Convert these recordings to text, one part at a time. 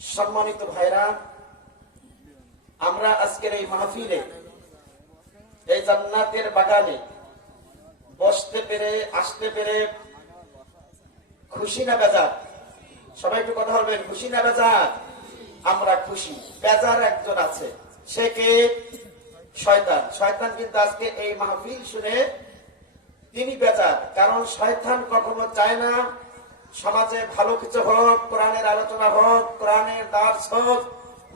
সম্মানিত ভাইরা, আমরা আজকের এই মাহফিলে, এই জান্নাতের বাগানে বসতে পেরে, আসতে পেরে খুশি না বেজার? সবাই একটু কথা বলবেন, খুশি না বেজার? আমরা খুশি। বেজার একজন আছে, সে কে? শয়তান। শয়তান কিন্তু আজকে এই মাহফিল শুনে তিনি বেজার, কারণ শয়তান কখনো চায় না সমাজে ভালো কিছু হোক, কোরআনের আলোচনা হোক, কোরআনের দার্স হোক,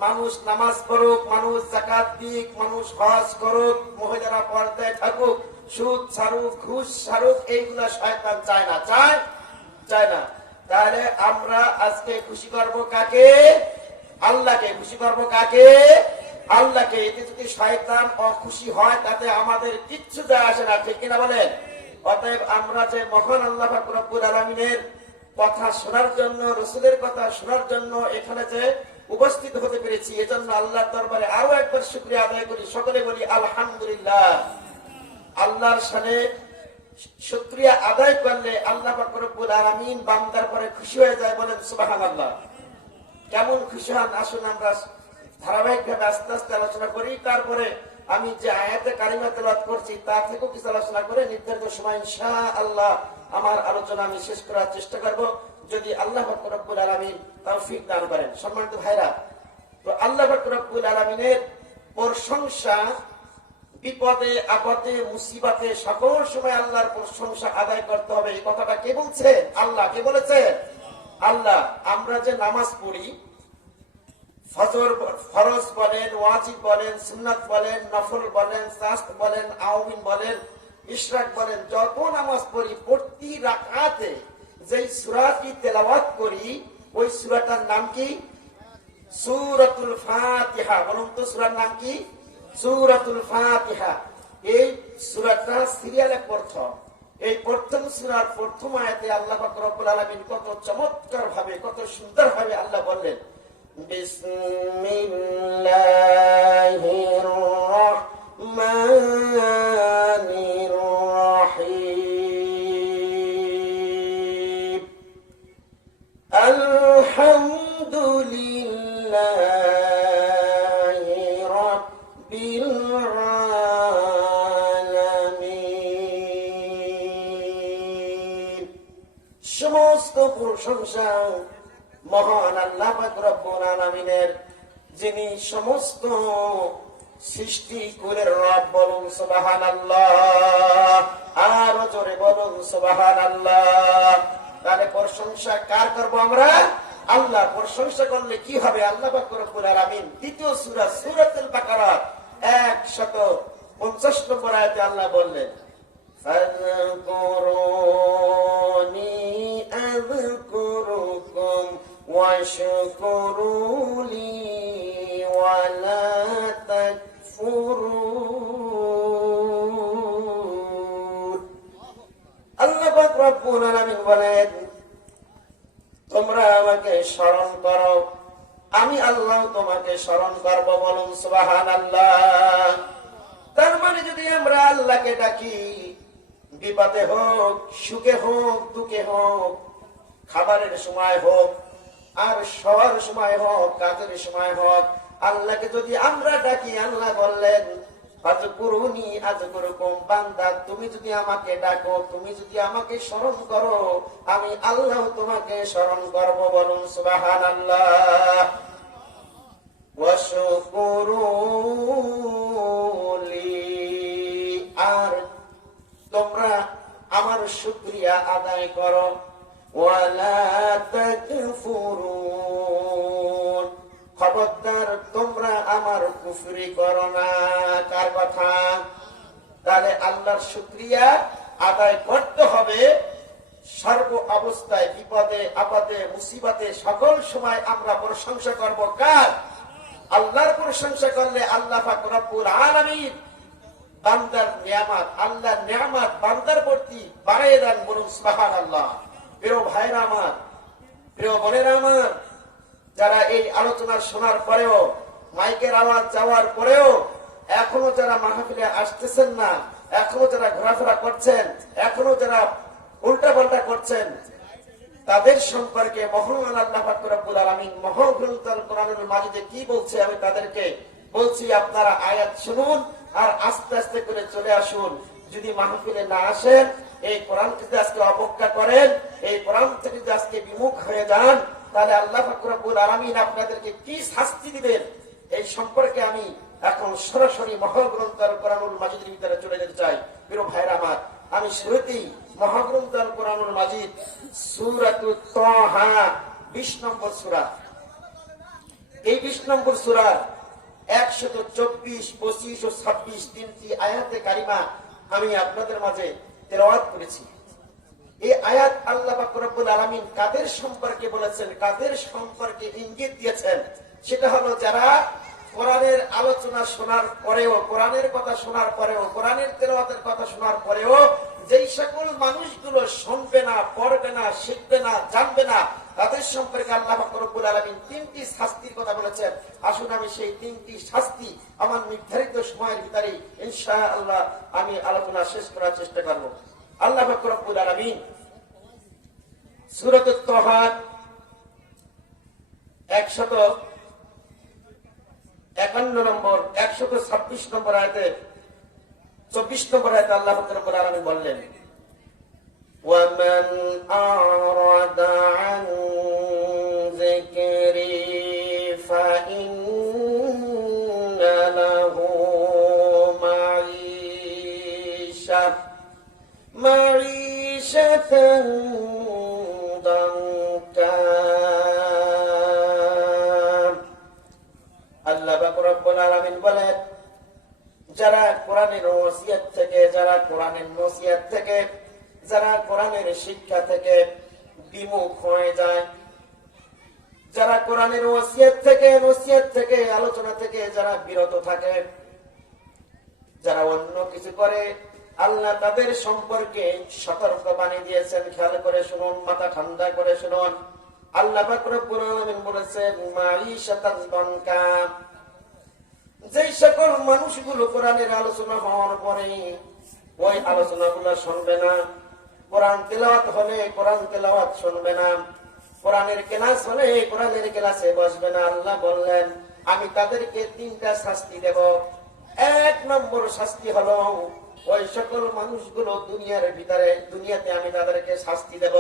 মানুষ নামাজ পড়ুক, মানুষ যাকাত দিক, মানুষ হজ করুক, মহিলারা পর্দায় থাকুক, সুদ ছাড়ুক, ঘুষ ছাড়ুক, এইগুলা শয়তান চায় না। চায় না। তাহলে আমরা আজকে খুশি করব কাকে? আল্লাহকে। খুশি করব কাকে? আল্লাহকে। এতে যদি শয়তান অখুশি হয় তাতে আমাদের কিচ্ছু যায় আসে না, ঠিক কিনা বলেন? অতএব আমরা যে মহান আল্লাহ পাক রব্বুল আলামিনের কথা শোনার জন্য, রাসূলের কথা শোনার জন্য এখানে যে উপস্থিত হতে পেরেছি, এজন্য আল্লাহর দরবারে আরো একবার শুকরিয়া আদায় করি। সকলে বলি আলহামদুলিল্লাহ। আল্লাহর শানে শুকরিয়া আদায় করলে আল্লাহ পাক রব্বুল আলামিন বান্দার পরে খুশি হয়ে যায়। বলেন সুবহানাল্লাহ। কেমন খুশি হন আসুন আমরা ধারাবাহিকভাবে আস্তে আস্তে আলোচনা করি। তারপরে আমি যে আয়াতে কারিমা তেলাওয়াত করছি তা থেকেও কিছু আলোচনা করে নির্ধারিত সময় ইনশাআল্লাহ আমার আলোচনা আমি শেষ করার চেষ্টা করব, যদি আল্লাহ পাক রব্বুল আলামিন তৌফিক দান করেন। সম্মানিত ভাইরা, তো আল্লাহ পাক রব্বুল আলামিনের প্রশংসা বিপদে আপদে মুসিবতে সকল সময় আল্লাহর প্রশংসা আদায় করতে হবে। এই কথাটা কে বলছেন? আল্লাহ। কে বলেছেন? আল্লাহ। আমরা যে নামাজ পড়ি, ফজর ফরজ বলেন, ওয়াজিব বলেন, সুন্নাত বলেন, নফল বলেন, সাস্ত বলেন, আউমিন বলেন, ইশরাক বলেন, যত নামাজ পড়ি প্রতি রাকাতে যেই সূরাটি তেলাওয়াত করি ওই সূরাটার নাম কি? সূরাতুল ফাতিহা। বলুন তো সূরার নাম কি? সূরাতুল ফাতিহা। এই সূরাটা সিরিয়ালে প্রথম। এই প্রথম সূরার প্রথম আয়াতে আল্লাহ পাক রব্বুল আলামিন কত চমৎকার ভাবে, কত সুন্দর ভাবে আল্লাহ বললেন, বিসমিল্লাহির রহমানির রহিম। আলহামদুলিল্লাহি রাব্বিল আলামিন। সমস্ত প্রশংসা মহান আল্লাহ পাক রব্বুল আলামিনের, যিনি সমস্ত সৃষ্টি কুলের রব। বলুন সুবহানাল্লাহ। আরো জোরে বলুন সুবহানাল্লাহ। তাহলে প্রশংসা কার করব আমরা? আল্লাহ। প্রশংসা করলে কি হবে? আল্লাহ পাক রব্বুল আলামিন দ্বিতীয় সূরা সূরাতুল বাকারা 150 নম্বর আয়াতে আল্লাহ বললেন, ফাযকুরুনি আযকুরুকুম ওয়াশকুরুলি ওয়ালা তাকফুরুন। আল্লাহ পাক রব্বুল আলামিন বলেন, তোমরা আমাকে স্মরণ করো, আমি আল্লাহ তোমাকে স্মরণ করব। বলুন সুবহানাল্লাহ। তার মানে যদি আমরা আল্লাহকে ডাকি, বিপদে হোক, সুখে হোক, দুঃখে হোক, খাবারের সময় হোক, আর শোয়ার সময় হোক, কাজের সময় হোক, আল্লাহকে যদি আমরা ডাকি, আল্লাহ বললেন ফাযকুরুনি আযকুরুকুম। বান্দা তুমি যদি আমাকে ডাকো, তুমি যদি আমাকে স্মরণ করো, আমি আল্লাহ তোমাকে স্মরণ করব। বলুন সুবহানাল্লাহ। ওয়াশকুরুলি, আর তোমরা আমার শুকরিয়া আদায় করো। ওয়ালা তাকফুরুন, খবরদার তোমরা আমার কুফরি করো না। কার কথা? তাহলে আল্লাহর শুকরিয়া আদায় করতে হবে সর্ব অবস্থায়, বিপদে আপদে মুসিবতে সকল সময় আমরা প্রশংসা করব কার? আল্লাহর প্রশংসা করলে আল্লাহ পাক রব্বুল আলামিন বান্দার নিয়ামত, আল্লাহর নিয়ামত বান্দার প্রতি বাড়িয়ে দেন। বলুন সুবহানাল্লাহ। প্রিয় ভাইরা আমার, প্রিয় বোনেরা আমার, যারা এই আলোচনা শোনার পরেও, মাইকের আওয়াজ যাওয়ার পরেও এখনো যারা মাহফিলে আসতেছেন না, এখনো যারা ঘোরাফেরা করছেন, এখনো যারা উল্টা পাল্টা করছেন, তাদের সম্পর্কে মহান আল্লাহ পাক রব্বুল আলামিন মহাগ্রন্থ আল কোরআনুল মাজিদে কি বলছে আমি তাদেরকে বলছি, আপনারা আয়াত শুনুন আর আস্তে আস্তে করে চলে আসুন। যদি মাহফিলে না আসেন, এই কোরআন যদি আজকে অবজ্ঞা করেন, এই কোরআন থেকে যদি আজকে বিমুখ হয়ে যান, তাহলে আল্লাহ পাক রব্বুল আলামিন আপনাদেরকে কি শাস্তি দিবেন এই সম্পর্কে আমি এখন সরাসরি মহাগ্রন্থ আল কোরআনুল মাজিদের ভিতরে চলে যেতে চাই। প্রিয় ভাইরা আমার, আমি শুরুতেই মহাগ্রন্থ আল কোরআনুল মাজিদ সূরাতুত তাহা 20 নম্বর সূরা, এই 20 নম্বর সূরার 124, 25 ও 26 তিনটি আয়াতে কারিমা আমি আপনাদের মাঝে তেলাওয়াত করেছি। এই আয়াত আল্লাহ পাক রব্বুল আলামিন কাদের সম্পর্কে বলেছেন, কাদের সম্পর্কে ইঙ্গিত দিয়েছেন, সেটা হলো যারা কোরআনের আলোচনা শোনার পরেও, কোরআনের কথা শোনার পরেও, কোরআনের তেলাওয়াতের কথা শোনার পরেও যেই সকল মানুষগুলো শুনবে না, পড়বে না, শিখবে না, জানবে না, তাদের সম্পর্কে আল্লাহ পাক রব্বুল আলামিন তিনটি শাস্তির কথা বলেছেন। আসুন আমি সেই তিনটি শাস্তি আমার নির্ধারিত সময়ের ভিতরে ইনশাআল্লাহ আমি আলোচনা শেষ করার চেষ্টা করব। আল্লাহ পাক রব্বুল আলামিন সূরাতুত তাহা 151 নম্বর 126 নম্বর আয়াতে 24 নম্বর আয়াতে আল্লাহ পাক রব্বুল আলামিন বললেন, وَمَنْ أَعْرَضَ عَنْ ذِكْرِي فَإِنَّ لَهُ مَعِيشَةً ضَنكًا। আল্লাহ পাক রব্বুল আলামিন বলেন, যারা কোরআনের ওসিয়ত থেকে, যারা কোরআনের নসিহত থেকে, যারা কোরআনের শিক্ষা থেকে বিমুখ হয়ে যায়, যারা কোরআনের ওসিয়ত থেকে, নসিহত থেকে, আলোচনা থেকে যারা বিরত থাকে, যারা অন্য কিছু করে, আল্লাহ তাদের সম্পর্কে সতর্ক বাণী দিয়েছেন। খেয়াল করে শুনুন, মাথা ঠান্ডা করে শুনুন। আল্লাহ পাক রব্বুল আলামিন বলেছেন মাঈশাতান দানকা, যেই সকল মানুষগুলো কোরআনের আলোচনা হওয়ার পরে ওই আলোচনাগুলো শুনবে না, কোরআন তেলাওয়াত হলে কোরআন তেলাওয়াত শুনবে না, কোরআনের ক্লাস হলে কোরআনের ক্লাসে বসবে না, আল্লাহ বললেন আমি তাদেরকে তিনটা শাস্তি দেব। 1 নম্বর শাস্তি হলো ওই সকল মানুষগুলো দুনিয়ার ভিতরে, দুনিয়াতে আমি তাদেরকে শাস্তি দেব।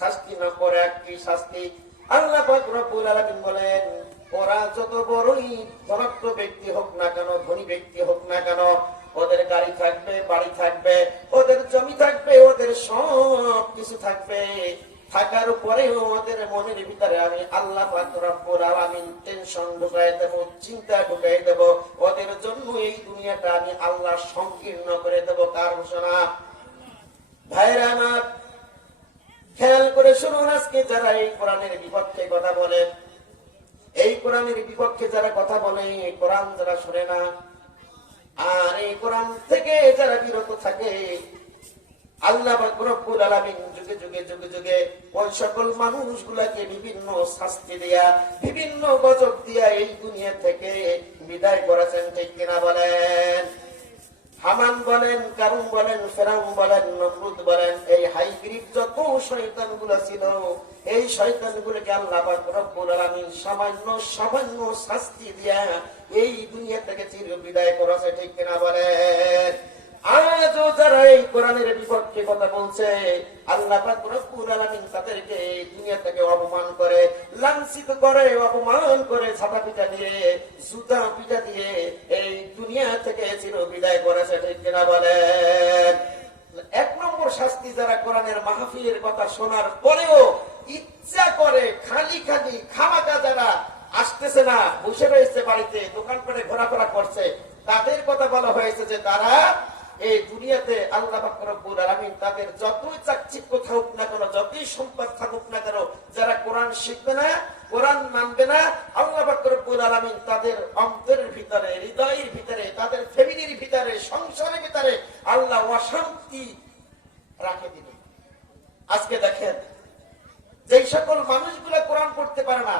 শাস্তি নম্বর 1 কি শাস্তি? আল্লাহ পাক রব্বুল আলামিন বলেন, ওরা যত বড়ই ধনাঢ্য ব্যক্তি হোক না কেন, ধনী ব্যক্তি হোক না কেন, ওদের গাড়ি থাকবে, বাড়ি থাকবে, ওদের জমি থাকবে, ওদের সব কিছু থাকবে, থাকার পরেও ওদের মনের ভিতরে আমি আল্লাহ পাক রব্বুল আলামিন টেনশন ঢুকাই দেব, চিন্তা ঢুকাই দেব, ওদের জন্য এই দুনিয়াটা আমি আল্লাহ সংকীর্ণ করে দেব। কার ঘোষণা? ভাইরা আমার, খেয়াল করে শুনুন, আজকে যারা এই কোরআনের বিপক্ষে কথা বলে, এই কোরআনের বিপক্ষে যারা কথা বলে, কোরআন যারা শুনে না, আর এই কোরআন থেকে যারা বিরত থাকে, আল্লাহ পাক রব্বুল আলামিন যুগে যুগে যুগে যুগে ওই সকল মানুষগুলাকে বিভিন্ন শাস্তি দিয়া, বিভিন্ন গজব দিয়া এই দুনিয়া থেকে বিদায় করেছেন। ঠিক কিনা বলেন? হামান বলেন, কারুন বলেন, ফেরাউন বলেন, নমরুদ বলেন, এই হাইব্রিড যত শয়তানগুলো ছিল, এই শয়তানগুলোকে আল্লাহ পাক রব্বুল আলামিন সামান্য সামান্য শাস্তি দিয়া এই দুনিয়া থেকে চির বিদায় করেছে। ঠিক কিনা বলেন? আজও যারা এই কোরআনের বিপক্ষে কথা বলছে, আল্লাহ পাক রব্বুল আলামিন তাদেরকে এই দুনিয়া থেকে অপমান করে, লাঞ্ছিত করে, অপমান করে, ছাতা পিটা দিয়ে, জুতা পিটা দিয়ে এই দুনিয়া থেকে চির বিদায় করেছে। ঠিক কিনা বলেন? 1 নম্বর শাস্তি, যারা কোরআনের মাহফিলের কথা শোনার পরেও ইচ্ছা করে খালি খালি খামাকা যারা আসতেছে না, বসে রয়েছে বাড়িতে, দোকান করে ঘোরাফেরা করছে, তাদের কথা বলা হয়েছে যে তারা এই দুনিয়াতে আল্লাহ পাক রব্বুল আলামিন তাদের যতই চাকচিক্য থাকুক না কেন, যতই সম্পদ থাকুক না কেন, যারা কোরআন শিখবে না, কোরআন মানবে না, আল্লাহ পাক রব্বুল আলামিন তাদের অন্তরের ভিতরে, হৃদয়ের ভিতরে, তাদের ফ্যামিলির ভিতরে, সংসারের ভিতরে আল্লাহ অশান্তি রাখে দিবে। আজকে দেখেন, যেই সকল মানুষগুলো কোরআন পড়তে পারে না,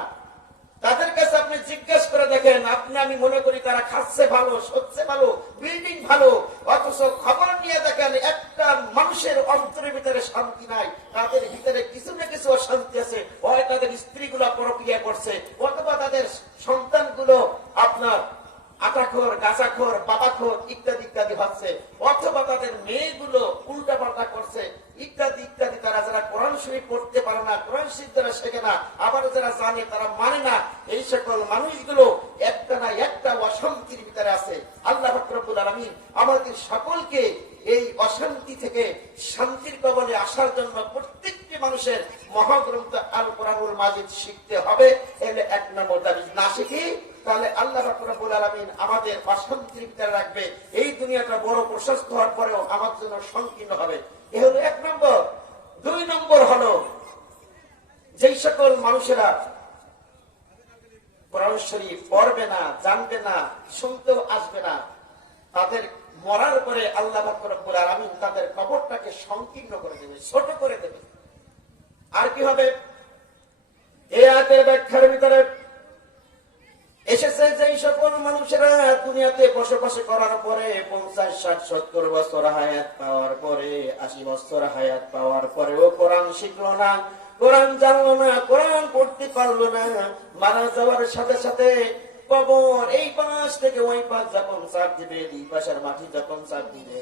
তাদের কাছে আপনি জিজ্ঞাসা করে দেখেন, আপনি আমি মনে করি তারা খাচ্ছে ভালো, সচ্ছে ভালো, বিল্ডিং ভালো, অথচ খবর নিয়ে দেখেন একটা মানুষের অন্তরের ভিতরে শান্তি নাই, তাদের ভিতরে কিছু না কিছু অশান্তি আছে। হয় তাদের স্ত্রীগুলো পরক্রিয়া করছে, অথবা তাদের সন্তানগুলো আপনার আটাখোর, গাঁজাখোর, বাবাখোর ইত্যাদি ইত্যাদি হচ্ছে, অথবা তাদের মেয়েগুলো উল্টা পাল্টা করছে ইত্যাদি ইত্যাদি। তারা যারা কোরআন শরীফ পড়তে পারে না, কোরআন শরীফ যারা শেখে না, আবার যারা জানে তারা মানে না, এই সকল মানুষগুলো একটা না একটা অশান্তির ভিতরে আছে। আল্লাহ রব্বুল আলামিন আমাদের সকলকে এই অশান্তি থেকে শান্তির কবলে আসার জন্য প্রত্যেকটি মানুষের মহাগ্রন্থ আল কোরআনুল মাজিদ শিখতে হবে। এলে এক নম্বর দাবি, না শিখি তাহলে আল্লাহ রাব্বুল আলামিন আমাদের অশান্তির ভিতরে রাখবে। এই দুনিয়াটা বড় প্রশস্ত হওয়ার পরেও আমার জন্য সংকীর্ণ হবে। এ হলো এক নম্বর। দুই নম্বর হলো, যেই সকল মানুষেরা কোরআন শরীফ পড়বে না, জানবে না, শুনতেও আসবে না, তাদের মরার পরে আল্লাহ রাব্বুল আলামিন তাদের কবরটাকে সংকীর্ণ করে দেবে, ছোট করে দেবে। আর কি হবে? এই আয়াতের ব্যাখ্যার ভিতরে এসেছে যে সকল মানুষেরা দুনিয়াতে বসবাস করার পরে 50, 60, 70 বছর হায়াত পাওয়ার পরে, 80 বছর হায়াত পাওয়ার পরেও কোরআন শিখলো না, কোরআন জানলো না, কোরআন পড়তে পারলো না, মারা যাওয়ার সাথে সাথে কবর এই পাশ থেকে ওই পাশ যখন চাপ দিবে, দুই পাশের মাটি যখন চাপ দিবে,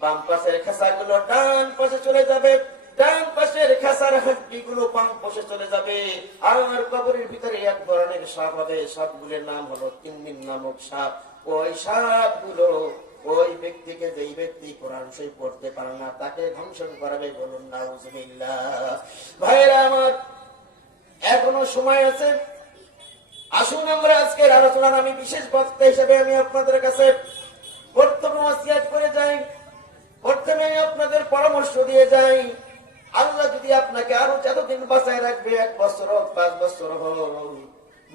বাম পাশের খেসাগুলো ডান পাশে চলে যাবে, ডান পাশের খেসার হাড্ডি গুলো বাম পাশে চলে যাবে। আর কবরের ভিতরে এক ধরনের সাপ হবে, সাপগুলোর নাম হলো তিনমিন নামক সাপ। ওই সাপগুলো ওই ব্যক্তিকে, যেই ব্যক্তি কোরআন শরীফ পড়তে পারে না, তাকে ধ্বংসন করাবে। বলুন নাউজুবিল্লাহ। ভাইরা আমার, এখনো সময় আছে। আসুন আমরা আজকের আলোচনার আমি বিশেষ বক্তা হিসেবে আমি আপনাদের কাছে প্রথমে ওসিয়ত করে যাই, প্রথমে আপনাদের পরামর্শ দিয়ে যাই। আল্লাহ যদি আপনাকে আরো যতদিন বাঁচায় রাখবে, 1 বছর হোক, 5 বছর হোক,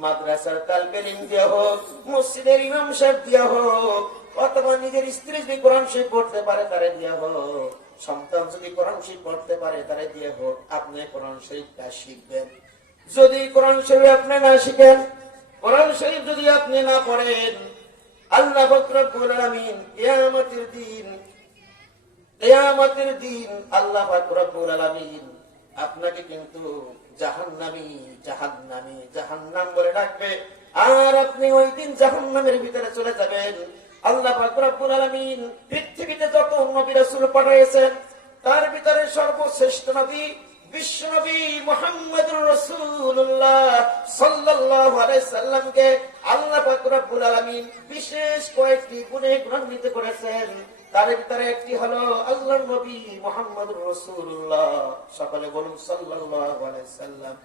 মাদ্রাসার তালবে ইলম দিয়া হোক, মসজিদের ইমাম সাহেব দিয়া হোক, অথবা নিজের স্ত্রী যদি কোরআন শরীফ পড়তে পারে তারে দিয়া হোক, সন্তান যদি কোরআন শরীফ পড়তে পারে তারে দিয়া হোক, আপনি কোরআন শরীফটা শিখবেন। যদি কোরআন শরীফ আপনি না শিখেন, কোরআন শরীফ যদি আপনি না পড়েন, আল্লাহ রব্বুল আলামিন কিয়ামতের দিন আল্লাহ রব্বুল আলামিন আপনাকে কিন্তু জাহান্নাম বলে ডাকবে। আর আপনি ওই দিন জাহান্নামের ভিতরে চলে যাবেন। আল্লাহ রব্বুল আলামিন পৃথিবীতে যত নবী রাসূল পাঠিয়েছেন, তার ভিতরে সর্বশ্রেষ্ঠ নবী বিশ্ব নবী মুহাম্মদুর রাসূলুল্লাহ সাল্লাল্লাহু আলাইহি সাল্লামকে আল্লাহ পাক রব্বুল আলামিন বিশেষ কয়েকটি গুণে গুণান্বিত করেছেন। তার ভিতরে একটি হলো আল্লাহর নবী মুহাম্মদুর রাসূলুল্লাহ, সকলে বলুন সাল্লাল্লাহু আলাইহি সাল্লাম।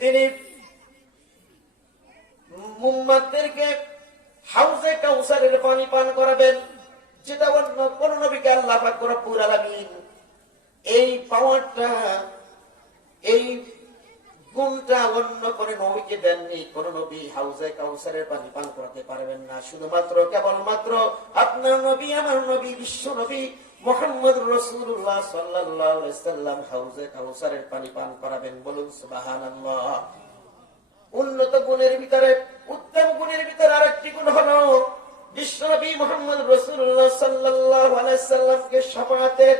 তিনি উম্মতদেরকে হাউজে কাউসারের পানি পান করাবেন, যেটা অন্য কোন নবীকে আল্লাহ পাক রব্বুল আলামিন এই পাওয়ারটা, এই গুণটা অন্য কোন নবীকে দেননি। কোন নবী হাউজে কাউসারের পানি পান করতে পারবেন না, শুধুমাত্র কেবলমাত্র আপনার নবী, আমার নবী, বিশ্ব নবী মুহাম্মদুর রাসূলুল্লাহ সাল্লাল্লাহু আলাইহি সাল্লাম হাউজে কাউসারের পানি পান করাবেন। বলুন সুবহানাল্লাহ। উন্নত গুণের ভিতরে, উত্তম গুণের ভিতরে আরেকটি গুণ হলো বিশ্ব নবী মুহাম্মদুর রাসূলুল্লাহ সাল্লাল্লাহু আলাইহি সাল্লামকে শাফাআতের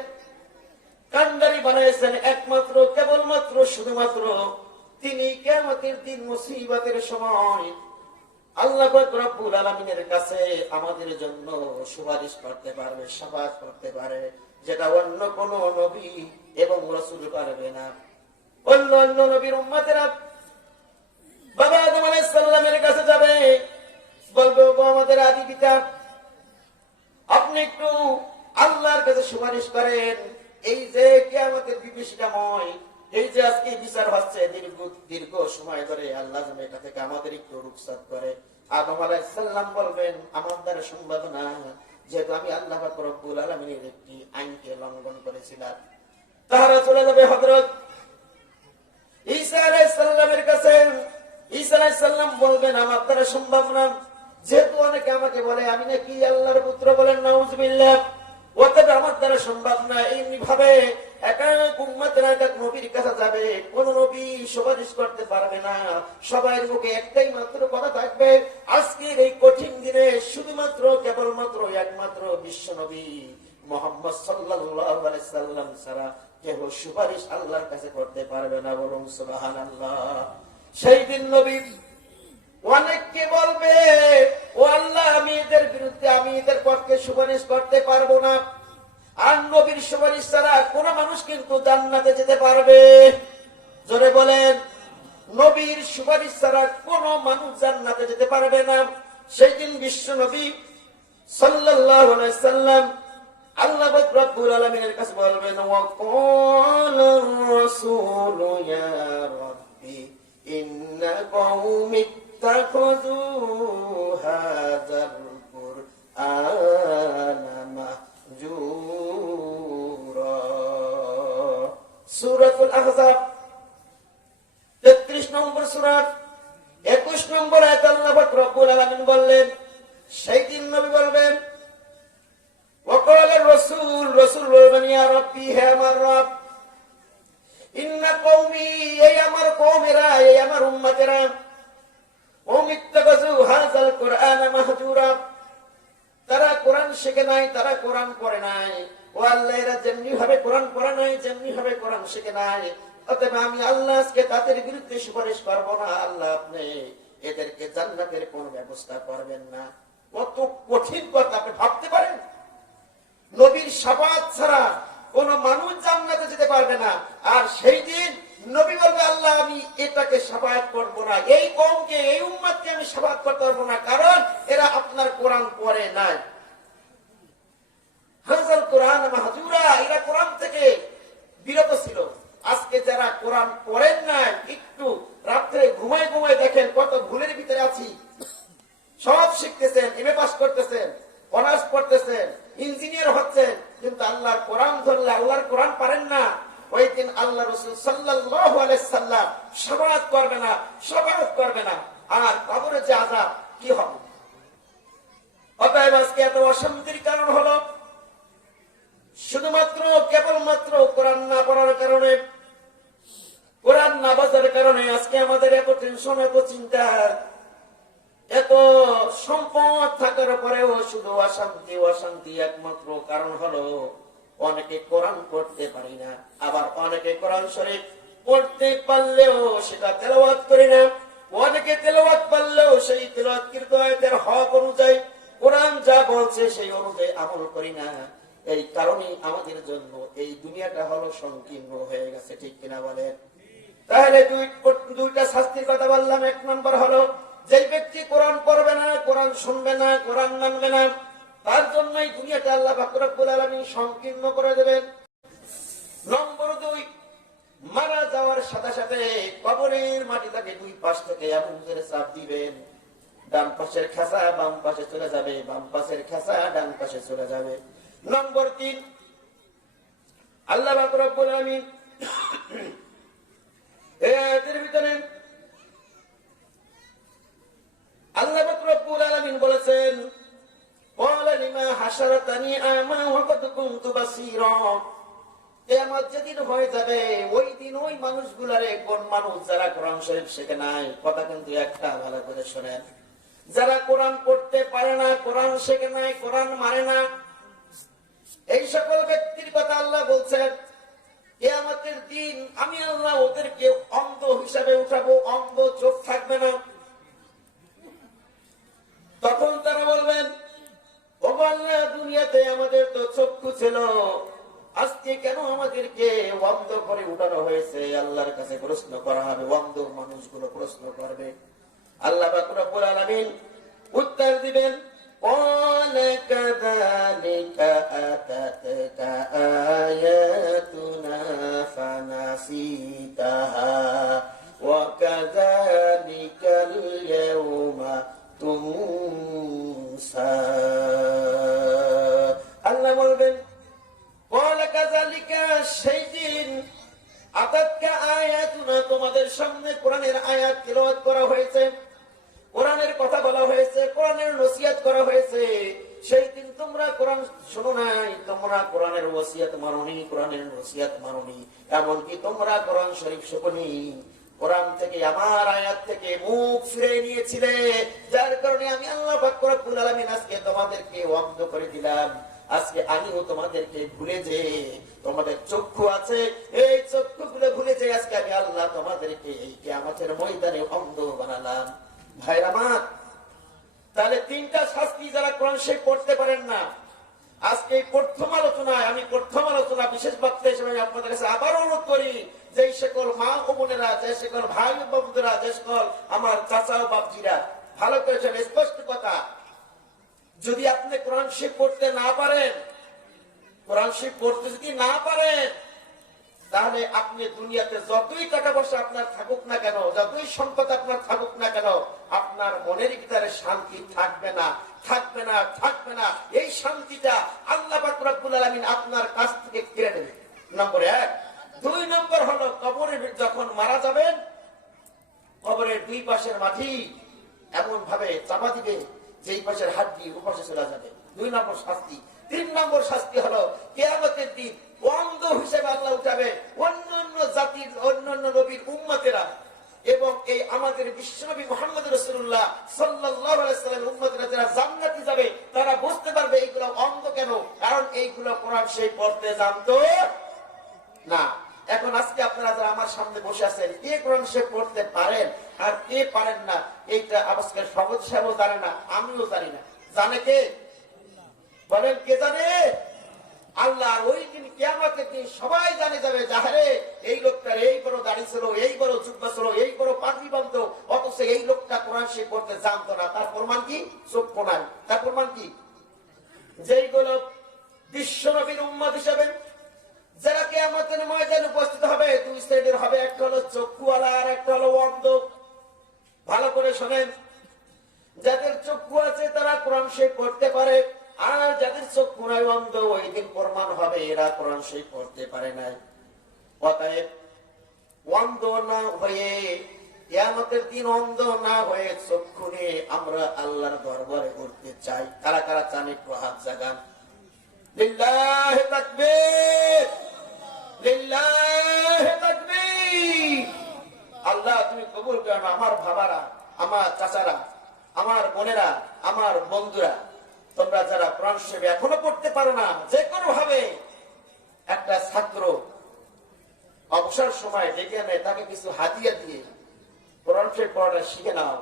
কান্ডারি বানাইছেন একমাত্র, কেবলমাত্র, শুধুমাত্র তিনি কিয়ামতের দিন মুসিবতের সময় আল্লাহ পাক রব্বুল আলামিনের কাছে আমাদের জন্য সুপারিশ করতে পারবে, শাফাআত করতে পারে, যেটা অন্য কোন নবী এবং রাসূল পারবে না। অন্য নবীর উম্মতেরা বাবা আদম আলাইহিস সালামের কাছে যাবে, বলবে ও আমাদের আদি পিতা, আপনি একটু আল্লাহর কাছে সুপারিশ করেন। এই যে কিয়ামতের বিভীষিকাময়, এই যে আজকে বিচার হচ্ছে দীর্ঘ সময় ধরে, আল্লাহ যেন এটা থেকে আমাদের একটু রুখসাত করে। আদম আলাইহিস সালাম বলবেন আমার দ্বারা সম্ভব না, যেহেতু আমি আল্লাহ পাক রব্বুল আলামিনের একটি আইনকে লঙ্ঘন করেছিলাম। তারা চলে যাবে হযরত ঈসা আলাইহিস সালামের কাছে। ঈসা আলাইহিস সালাম বলবেন আমার দ্বারা সম্ভব না, যেহেতু অনেকে আমাকে বলে আমি নাকি আল্লাহর পুত্র। বলেন নাউজুবিল্লাহ। ওটা আমার দ্বারা সম্ভব না। এমনি ভাবে একাক উম্মতের একাক নবীর কাছে যাবে, কোন নবী সুপারিশ করতে পারবে না। সবাই মুখে একটাই মাত্র কথা থাকবে, আজকের এই কঠিন দিনে শুধুমাত্র কেবলমাত্র একমাত্র বিশ্ব নবী মুহাম্মদ সাল্লাল্লাহু আলাইহি সাল্লাম ছাড়া কেউ সুপারিশ আল্লাহর কাছে করতে পারবে না, বলুন সুবহানাল্লাহ। সেই দিন নবী অনেককে বলবে, ও আল্লাহ, আমি এদের বিরুদ্ধে, আমি এদের পক্ষে সুপারিশ করতে পারবো না। আর নবীর সুপারিশ ছাড়া কোন মানুষ কিন্তু জান্নাতে যেতে পারবে? জোরে বলেন, নবীর সুপারিশ ছাড়া কোন মানুষ জান্নাতে যেতে পারবে না। সেই দিন বিশ্ব নবী সাল্লাল্লাহু আলাইহি সাল্লাম আল্লাহ রাব্বুল আলামিনের কাছে বলবেন, ওয়াকালা রাসূলু ইয়া রাব্বি ইন্না কওমি ইত্তাখাযু হাযাল কুরআনা মাহজুরা। সূরাতুল আহজাব 33 নম্বর সূরা 21 নম্বর আয়াতে আল্লাহ রাব্বুল আলামিন বললেন, সেই দিন নবী বলবেন, ওয়াকালা রাসূল, রাসূল বলবেন, ইয়া রাব্বি, হে আমার রব, ইন্না কওমি, এই আমার কওমেরা, এই আমার উম্মতেরা, উমিত্তাখাযু হাযাল কুরআনা মাহজুরা, তারা কোরআন শিখে নাই, তারা কোরআন পড়ে নাই। ও আল্লাহ, এরা যেমনি ভাবে কোরআন পড়ে নাই, যেমনি ভাবে কোরআন শিখে নাই, অতএব আমি আল্লাহ আজকে তাদের বিরুদ্ধে সুপারিশ করব না। আল্লাহ, আপনি এদেরকে জান্নাতের কোন ব্যবস্থা করবেন না। কত কঠিন কথা আপনি ভাবতে পারেন? নবীর শাফাআত ছাড়া কোন মানুষ জান্নাতে যেতে পারবে না। আর সেই দিন নবী বলবে, আল্লাহ, আমি এটাকে শাফাআত করব না, এই কওমকে, এই উম্মতকে আমি শাফাআত করতে পারবো না, কারণ এরা আপনার কোরআন পড়ে নাই। হাযাল কুরআন মাহজুরা, এরা কোরআন থেকে বিরত ছিল। আজকে যারা কোরআন পড়েন নাই, একটু রাত্রে ঘুমায় ঘুমায় দেখেন কত ভুলের ভিতরে আছি। সব শিখতেছেন, এমএ পাস করতেছেন, অনার্স পড়তেছেন, ইঞ্জিনিয়ার হচ্ছেন, কিন্তু আল্লাহর কোরআন ধরলে আল্লাহর কোরআন পারেন না। ওই দিন আল্লাহ রাসূল সাল্লাল্লাহু আলাইহি সাল্লাম শাফাআত করবে না, শাফাআত করবে না। আর কবরে যে আযাব কি হবে? অতএব আজকে এত অশান্তির কারণ হলো শুধুমাত্র কেবলমাত্র কোরআন না পড়ার কারণে, কোরআন না বোঝার কারণে আজকে আমাদের এত টেনশন, এত চিন্তা, এত সম্পদ থাকার পরেও শুধু অশান্তি, অশান্তি। একমাত্র কারণ হলো অনেকে কোরআন পড়তে পারি না, আবার অনেকে কোরআন শরীফ পড়তে পারলেও সেটা তেলাওয়াত করি না, অনেকে তেলাওয়াত পারলেও সেই তেলাওয়াতকৃত আয়াতের হক অনুযায়ী কোরআন যা বলছে সেই অনুযায়ী আমল করি না। এই কারণেই আমাদের জন্য এই দুনিয়াটা হলো সংকীর্ণ হয়ে গেছে, ঠিক কিনা বলেন? তাহলে দুইটা শাস্তির কথা বললাম। এক নম্বর হলো, যে ব্যক্তি কোরআন পড়বে না, কোরআন শুনবে না, কোরআন মানবে না, তার জন্য এই দুনিয়াটা আল্লাহ পাক রব্বুল আলামিন সংকীর্ণ করে দেবেন। নম্বর 2, মারা যাওয়ার সাথে সাথে কবরের মাটিটাকে দুই পাশ থেকে এমন করে চাপ দিবেন, ডান পাশের খাসা বাম পাশে চলে যাবে, বাম পাশের খাসা ডান পাশে চলে যাবে। নম্বর 3, আল্লাহ পাক রব্বুল আলামিন এই আয়াতের ভিতরে আল্লাহ পাক রব্বুল আলামিন বলেছেন, ক্বালা লিমা হাশারাতানি আমা ওয়া কাদ কুনতু বাসীরা। কিয়ামত যেদিন হয়ে যাবে, ওই দিন ওই মানুষগুলারে, কোন মানুষ যারা কোরআন শরীফ শেখে নাই, কথা কিন্তু একটা, ভালো করে শুনেন, যারা কোরআন পড়তে পারে না, কোরআন শেখে নাই, কোরআন মানে না, এই সকল ব্যক্তির কথা আল্লাহ বলছেন, কিয়ামতের দিন আমি আল্লাহ ওদেরকে অন্ধ হিসাবে উঠাবো, অন্ধ, চোখ থাকবে না। তখন তারা বলবেন, ও আল্লাহ, দুনিয়াতে আমাদের তো চক্ষু ছিল, আজকে কেন আমাদেরকে অন্ধ করে উঠানো হয়েছে? আল্লাহর কাছে প্রশ্ন করা হবে, অন্ধ মানুষগুলো প্রশ্ন করবে। আল্লাহ পাক রব্বুল আলামিন উত্তর দিবেন, ক্বালা কাযালিকা আতাতকা আয়াতুনা ফানাসিতাহা ওয়া কাযালিকাল ইয়াওমা তুনসা। আল্লাহ বলবেন, ক্বালা কাযালিকা, সেই দিন আতাতকা আয়াতুনা, তোমাদের সামনে কোরআনের আয়াত তিলাওয়াত করা হয়েছে, কোরআনের কথা বলা হয়েছে, কোরআনের নসিহত করা হয়েছে, সেই দিন তোমরা কোরআন শোনো নাই, তোমরা কোরআনের ওসিয়ত মানোনি, কোরআনের নসিহত মানোনি, এমনকি তোমরা কোরআন শরীফ শোনোনি, কোরআন থেকে, আমার আয়াত থেকে মুখ ফিরে নিয়েছিলে, যার কারণে আমি আল্লাহ পাক রব্বুল আলামিন আজকে তোমাদেরকে অন্ধ করে দিলাম। আজকে আমিও তোমাদেরকে ভুলে যে তোমাদের চক্ষু আছে, এই চক্ষুগুলো ভুলে যে আজকে আমি আল্লাহ তোমাদেরকে এই কিয়ামতের ময়দানে অন্ধ বানালাম। ভাইরা আমার, তাহলে তিনটা শাস্তি যারা কোরআন শরীফ পড়তে পারেন না, আজকে প্রথম আলোচনায় আমি প্রথম আলোচনা বিশেষ বক্তা হিসেবে আপনাদের কাছে আবার অনুরোধ করি, যে সকল মা ও বোনেরা, যে সকল ভাই ও বন্ধুরা, যে সকল আমার চাচা ও বাপজিরা, ভালো করেছেন, স্পষ্ট কথা, যদি আপনি কোরআন শরীফ পড়তে না পারেন, কোরআন শরীফ পড়তে যদি না পারেন, তাহলে আপনি দুনিয়াতে যতই টাকা পয়সা আপনার থাকুক না কেন, যতই সম্পদ আপনার থাকুক না কেন, আপনার মনের ভিতরে শান্তি থাকবে না, থাকবে না, থাকবে না। এই শান্তিটা আল্লাহ পাক রব্বুল আলামিন আপনার কাছ থেকে কেড়ে নেবে। নম্বর 1। 2 নম্বর হলো, কবরে যখন মারা যাবেন, কবরের 2 পাশের মাটি এমন ভাবে চাপা দিবে যে এই পাশের হাড্ডি ও পাশে চলে যাবে। 2 নম্বর শাস্তি। 3 নম্বর শাস্তি হলো, কিয়ামতের দিন অন্ধ হিসেবে আল্লাহ উঠাবে অন্যান্য জাতির, অন্যান্য নবীর উম্মতেরা এবং এই আমাদের বিশ্বনবী মুহাম্মদ রাসূলুল্লাহ সাল্লাল্লাহু আলাইহি ওয়াসাল্লামের উম্মতেরা যারা জান্নাতে যাবে, তারা বুঝতে পারবে এইগুলো অন্ধ কেন, কারণ এইগুলো কোরআন শরীফ পড়তে জানতো না। এখন আজকে আপনারা যারা আমার সামনে বসে আছেন, কে কোরআন শরীফ পড়তে পারেন আর কে পারেন না, এইটা আজকের সভাপতি সাহেবও জানে না, আমিও জানি না। জানে কে? বলেন, কে জানে? আল্লাহ। ওই দিন কিয়ামতের দিন সবাই জানে যাবে, যাহারে এই লোকটার এই বড় দাড়ি ছিল, এই বড় জুব্বা ছিল, এই বড় পাগড়ি বাঁধত, অথচ এই লোকটা কোরআন শরীফ পড়তে জানতো না। তার প্রমাণ কি? চক্ষু নাই। তার প্রমাণ কি? যেইগুলো বিশ্বনবীর উম্মত হিসেবে যারা কিয়ামতের ময়দানে উপস্থিত হবে, 2 শ্রেণীর হবে, একটা হলো চক্ষুওয়ালা আর একটা হলো অন্ধ। ভালো করে শোনেন, যাদের চক্ষু আছে তারা কোরআন শরীফ পড়তে পারে, আর যাদের চক্ষু নাই, অন্ধ, ওই দিন প্রমাণ হবে এরা কোরআন শরীফ পড়তে পারে না। অতএব অন্ধ না হয়ে, কিয়ামতের দিন অন্ধ না হয়ে চক্ষু নিয়ে আমরা আল্লাহর দরবারে উঠতে চাই। কারা কারা চান একটু হাত জাগান। লিল্লাহি তাকবীর, লিল্লাহি তাকবীর। আল্লাহ তুমি কবুল করো। আমার বাবারা, আমার চাচারা, আমার বোনেরা, আমার বন্ধুরা, তোমরা যারা কোরআন শরীফ এখনো পড়তে পারো না, যে কোনো ভাবে একটা ছাত্র অবসর সময় ডেকে নেয়, তাকে কিছু হাদিয়া দিয়ে কোরআন শরীফ পড়াটা শিখে নাও।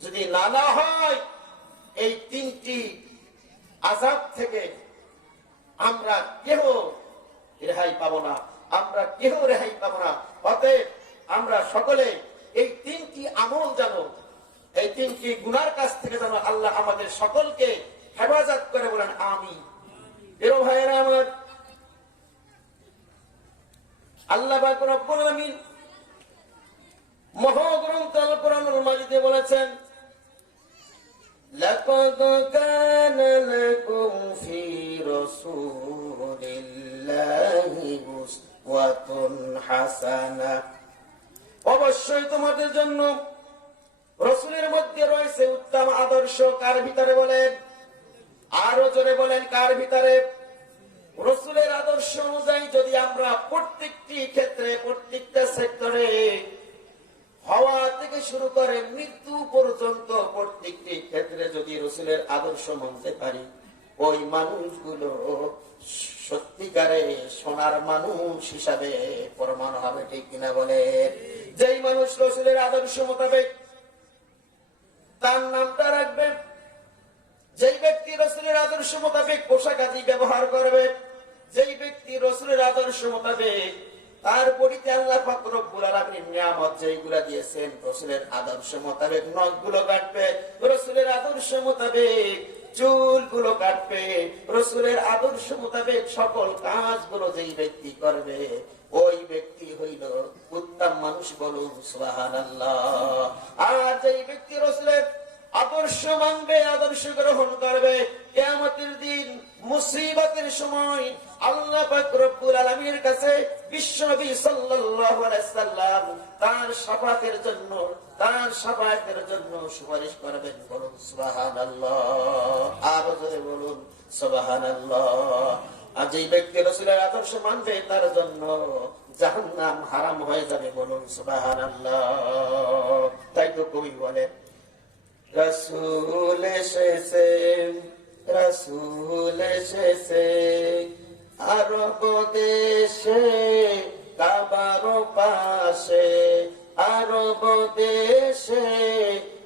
যদি না হয়, এই 3টি আযাব থেকে আমরা কেউ রেহাই পাবো না, আমরা কেউ রেহাই পাবো না। অতএব আমরা সকলে এই 3টি আমল জানো, এই 3টি গুনার কাছ থেকে যেন আল্লাহ আমাদের সকলকে হেফাজত করে, বলেন আমিন। প্রিয় ভাইয়েরা আমার, আল্লাহ পাক রব্বুল আলামিন মহাগ্রন্থ আল কোরআনুল মাজিদে বলেছেন, লাকাদ কানা লাকুম ফি রাসূলিল্লাহি উসওয়াতুন হাসানাহ। অবশ্যই তোমাদের জন্য রাসূলের মধ্যে রয়েছে উত্তম আদর্শ। কার ভিতরে? বলেন, আরো জোরে বলেন, কার ভিতরে? রাসূলের আদর্শ অনুযায়ী যদি আমরা প্রত্যেকটি ক্ষেত্রে, প্রত্যেকটা সেক্টরে, হওয়া থেকে শুরু করে মৃত্যু পর্যন্ত প্রত্যেকটি ক্ষেত্রে যদি রাসূলের আদর্শ মানতে পারি, ওই মানুষগুলো সত্যিকারে সোনার মানুষ হিসাবে প্রমাণ হবে। ঠিক কিনা বলেন? যেই মানুষ রাসূলের আদর্শ মোতাবেক তার নামটা রাখবে, যেই ব্যক্তি রাসূলের আদর্শ মোতাবেক পোশাক আদি ব্যবহার করবে, যেই ব্যক্তি রাসূলের আদর্শ মোতাবেক তার পরিতে আল্লাহ পাক রব্বুল আলামিন নিয়ামত যেইগুলা দিয়েছেন, রাসূলের আদর্শ মোতাবেক নখগুলো কাটবে, রাসূলের আদর্শ মোতাবেক চুলগুলো কাটবে, রাসূলের আদর্শ মোতাবেক সকল কাজগুলো যেই ব্যক্তি করবে, ওই ব্যক্তি হইল উত্তম মানুষ। বলুন সুবহানাল্লাহ। আর যেই ব্যক্তি রাসূলের আদর্শ মানবে, আদর্শ গ্রহণ করবে, কিয়ামতের দিন মুসিবতের সময় আল্লাহ পাক রব্বুল আলামিনের কাছে বিশ্বনবী সাল্লাল্লাহু আলাইহি সাল্লাম তার শাফাতের জন্য, তার শাফাতের জন্য সুপারিশ করবেন। বলুন সুবহানাল্লাহ। আর জোরে বলুন সুবহানাল্লাহ। আর যেই ব্যক্তি রাসূলের আদর্শ মানবে, তার জন্য জাহান্নাম হারাম হয়ে যাবে। বলুন সুবহানাল্লাহ। তাই তো কবি বলেন, রাসূল এসেছেন রাসূল এসেছে আরব দেশে কাবার পাশে, আরব দেশে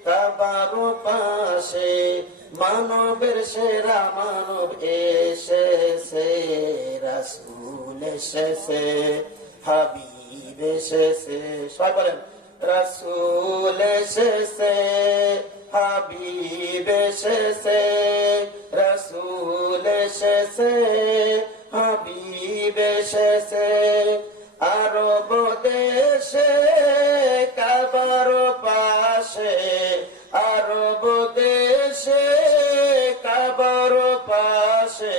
কাবার পাশে, মানবের সেরা মানব এসেছে, রাসূল এসেছে, হাবিব এসেছে। সবাই বলেন রাসূল এসেছে, হাবিব এসেছে, রাসূল এসেছে, হাবিব এসেছে, আরব দেশে কাবার পাশে, আরব দেশে কাবার পাশে,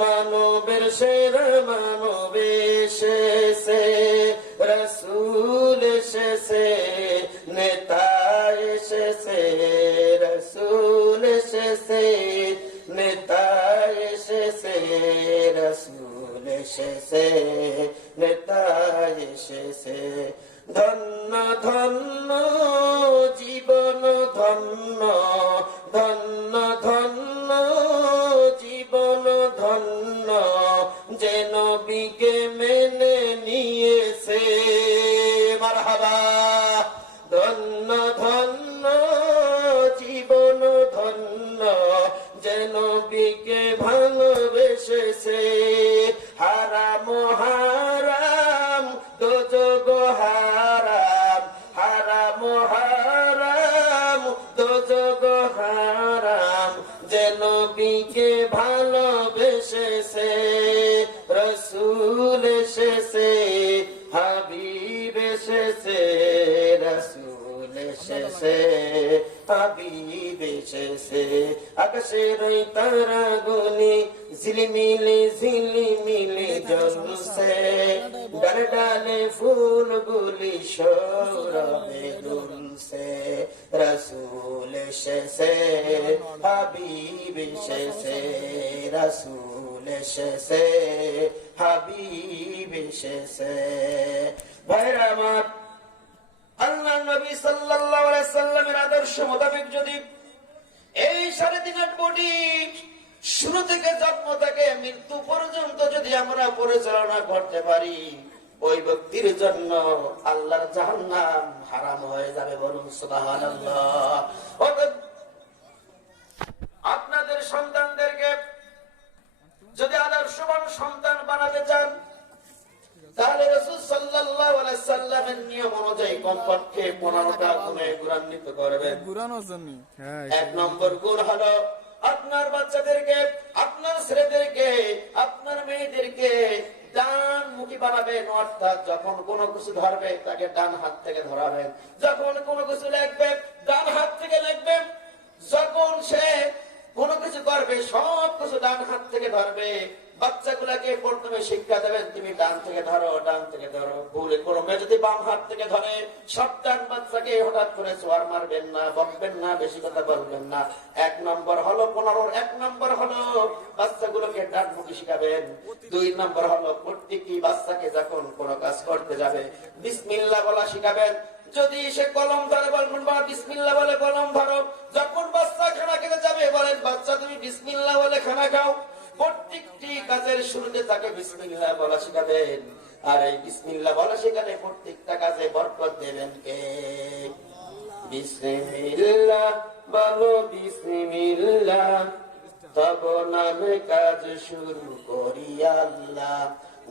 মানবের সেরা মানব এসেছে, রাসূল এসেছে, নেতা এসেছে, রাসূল এসেছে, নেতা এসেছে, রাসূল এসেছে, নেতা এসেছে। ধন্য ধন্য জীবন ধন্য, ধন্য ধন্য জীবন ধন্য, যে নবীকে মেনে নিয়েছে। মারহাবা। ধন্য ধন্য জীবন ধন্য, যে নবীকে ভালোবেসেছে। হারাম হারাম দোজখ হারাম, হারাম হারাম দোজখ হারাম, যে নবীকে ভালোবেসেছে, রাসূল এসেছে, হাবিব এসেছে, রাসূল এসেছে, হাবিব এসেছে। আকাশের ওই তারাগুলি ঝিলিমিলি ঝিলিমিলি জ্বলছে, ডালে ডালে ফুলগুলি সৌরভে দুলছে, রাসূল এসেছে, হাবিব এসেছে, রাসূল এসেছে, হাবিব এসেছে। ভাইরা আমার, আল্লাহ নবী সাল্লাল্লাহু আলাইহি সাল্লামের আদর্শ মোতাবেক যদি এই 3.5 বডি শুরু থেকে জন্ম থেকে মৃত্যু পর্যন্ত যদি আমরা পরিচালনা করতে পারি, ওই ব্যক্তির জন্য আল্লাহর জাহান্নাম হারাম হয়ে যাবে। বলুন সুবহানাল্লাহ। আপনাদের সন্তানদেরকে যদি আদর্শবান সন্তান বানাতে চান, তাহলে রাসূল সাল্লাল্লাহু আলাইহি সাল্লামের নিয়ম অনুযায়ী কমপক্ষে 15টা গুণে গুণান্বিত করবেন। এক নম্বর গুণ হলো আপনার বাচ্চাদেরকে, আপনার ছেলেদেরকে, আপনার মেয়েদেরকে ডান মুখী বানাবেন। অর্থাৎ যখন কোনো কিছু ধরবে তাকে ডান হাত থেকে ধরাবেন, যখন কোনো কিছু লিখবে ডান হাত থেকে লিখবেন, যখন সে কোনো কিছু করবে সব কিছু ডান হাত থেকে ধরবে। বাচ্চাগুলাকে প্রথমে শিক্ষা দেবেন, তুমি ডান থেকে ধরো, ডান থেকে ধরো। ভুলে কোনো মেয়ে যদি বাম হাত থেকে ধরে, সাবধান, বাচ্চাকে হঠাৎ করে চোয়ার মারবেন না, বকবেন না, বেশি কথা বলবেন না। 1 নম্বর হলো 15 1 নম্বর হলো বাচ্চাগুলোকে ডান মুখী শিখাবেন। 2 নম্বর হলো প্রত্যেকটি বাচ্চাকে যখন কোনো কাজ করতে যাবে বিসমিল্লাহ বলা শিখাবেন। যদি সে কলম ধরে বলবেন বা বিসমিল্লাহ বলে কলম ধরো। যখন বাচ্চা খানা খেতে যাবে বলেন, বাচ্চা তুমি বিসমিল্লাহ বলে খানা খাও। প্রত্যেকটি কাজের শুরুতে তাকে বিসমিল্লাহ বলা শিখাবেন। আর এই বিসমিল্লাহ বলা শেখালে প্রত্যেকটা কাজে বরকত দেবেন কে? বিসমিল্লাহ বলো, বিসমিল্লাহ, তব নামে কাজ শুরু করি আল্লাহ।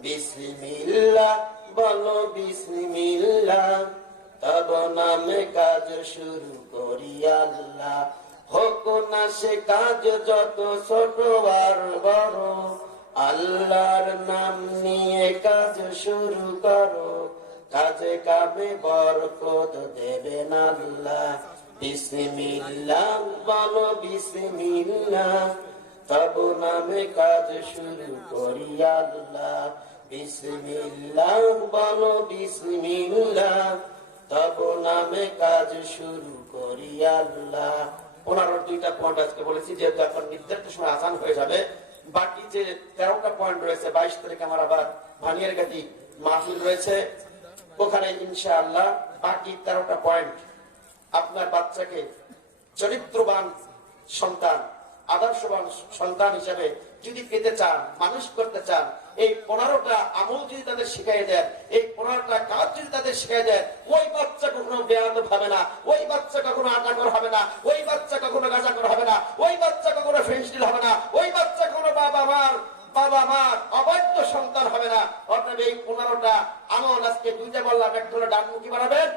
বিসমিল্লাহ বলো, বিসমিল্লাহ, তব নামে কাজ শুরু করি আল্লাহ। হোক না সে কাজ যত ছোট আর বড়, আল্লাহর নাম নিয়ে কাজ শুরু করো, কাজে কামে বরকত দেবেন আল্লাহ। বিসমিল্লাহ বলো, বিসমিল্লাহ, তব নামে কাজ শুরু করি আল্লাহ। বিসমিল্লাহ বলো, বিসমিল্লাহ, তব নামে কাজ শুরু করি আল্লাহ। 15-2টা পয়েন্ট আজকে বলেছি, যেহেতু এখন নির্ধারিত সময় আসান হয়ে যাবে। বাকি যে 13টা পয়েন্ট রয়েছে, 22 তারিখে আমার আবার ভানিয়ার গাতি মাহফিল রয়েছে, ওখানে ইনশাআল্লাহ বাকি 13টা পয়েন্ট আপনার বাচ্চাকে চরিত্রবান সন্তান, আদর্শবান সন্তান হিসেবে যদি পেতে চান, মানুষ করতে চান, এই 15টা আমল যদি তাদের শিখাই দেন, এই 15টা কাজ যদি তাদের শিখাই দেন, ওই বাচ্চা কখনো বেয়াদব হবে না, ওই বাচ্চা কখনো আটাকর হবে না, ওই বাচ্চা কখনো গাঁজাখোর হবে না, ওই বাচ্চা কখনো ফেন্সিডিল হবে না, ওই বাচ্চা কখনো বাবা মার অবাধ্য সন্তান হবে না। অর্থাৎ এই 15টা আমল আজকে দুইটা বললাম, একটা হলো ডানমুখী বানাবেন,